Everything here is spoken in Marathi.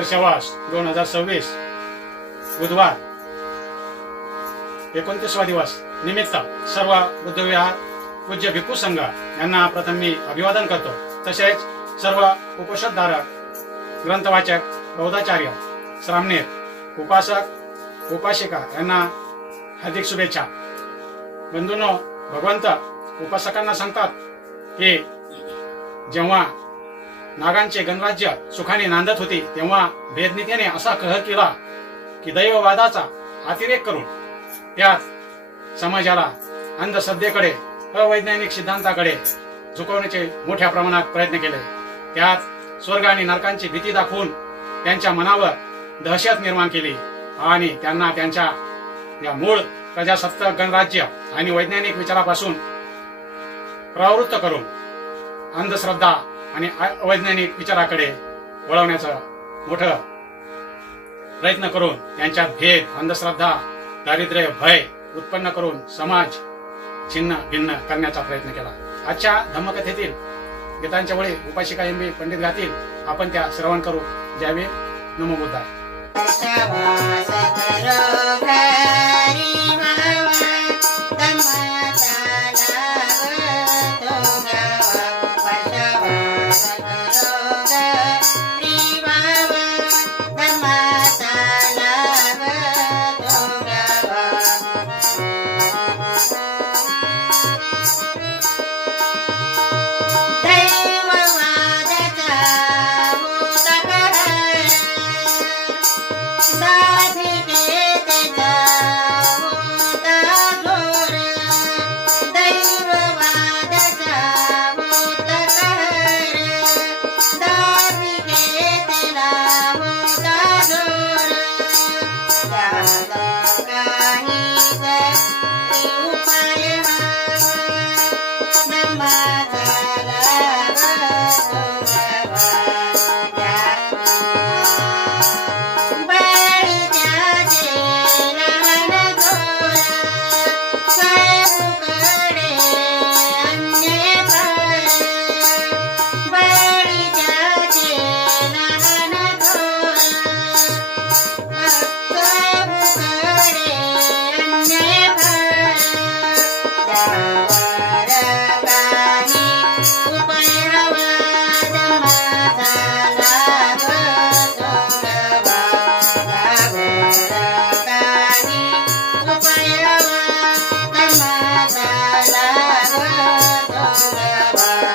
वर्षवास 2026 बुधवार 29वा दिवस निमित्त सर्व बुद्धविहार पूज्य भिक्खू संघ यांना प्रथम मी अभिवादन करतो। तसेच सर्व उपोषधधारक, ग्रंथवाचक, बौद्धाचार्य, श्रामणेर, उपासक, उपासिका यांना हार्दिक शुभेच्छा। बंधूंनो, भगवंत उपासकांना सांगतात की जेव्हा नागांचे गणराज्य सुखाने नांदत होते तेव्हा भेदनीतीने असा कहर केला की दैववादाचा अतिरेक करून त्यात समाजाला अंधश्रद्धेकडे, अवैज्ञानिक सिद्धांताकडे झुकवण्याचे मोठ्या प्रमाणात प्रयत्न केले। त्यात स्वर्ग आणि नरकांची भीती दाखवून त्यांच्या मनावर दहशत निर्माण केली आणि त्यांना त्यांच्या या मूळ प्रजासत्ताक गणराज्य आणि वैज्ञानिक विचारापासून प्रवृत्त करून अंधश्रद्धा आणि अवैज्ञानिक विचाराकडे वळवण्याचा मोठा प्रयत्न करून त्यांच्यात भेद, अंधश्रद्धा, दारिद्र्य, भय उत्पन्न करून समाज छिन्न भिन्न करण्याचा प्रयत्न केला। आजच्या धम्मकथेतील गीतांच्या वेळी उपासिका एम.बी. पंडित गातील, आपण त्या श्रवण करू। जय भीम, नमो बुद्धाय।